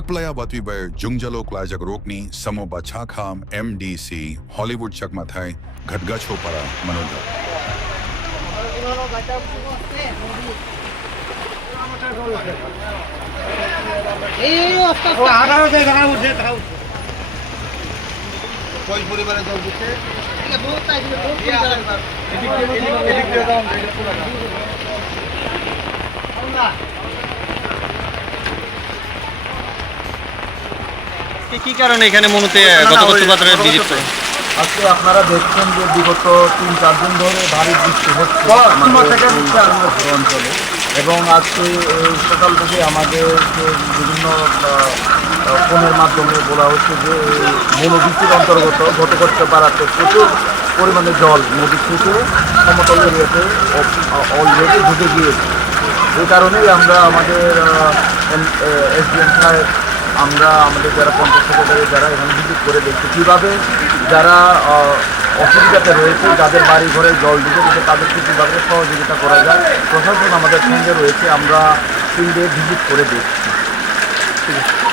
Hakplaya Batwiber, Jungjalo Klajak Rokni, Samo Bachakham, MDC, Hollywood Chakmathai, Ghatgacho Para, Manoja. কি কারণে এখানে মূলত গতকাল শুক্রবারে ভিজিট করে? আজকে আপনারা দেখছেন যে বিগত 3-4 দিন ধরে ভারী বৃষ্টি হচ্ছে আমাদের অঞ্চলে, এবং আজকে সকাল থেকে আমাদের বিভিন্ন ফোনের মাধ্যমে বলা হচ্ছে যে মনোবৃত্তির অন্তর্গত ঘটকচ্ছ পাড়াতে প্রচুর পরিমাণে জল নদী থেকে সমতল এরিয়াতে অলরেডি ঢুকে গিয়েছে। এই কারণেই আমরা আমাদের এসডিএম সাহেব, আমরা আমাদের যারা পঞ্চায়েত সেক্রেটারি যারা এখানে ভিজিট করে দেখছি কীভাবে যারা অসুবিধাতে রয়েছে, যাদের বাড়ি ঘরে জল ঢুকে দিতে তাদেরকে কীভাবে সহযোগিতা করা যায়। প্রশাসন আমাদের সঙ্গে রয়েছে, আমরা 3 ডে ভিজিট করে দেখছি। ঠিক আছে।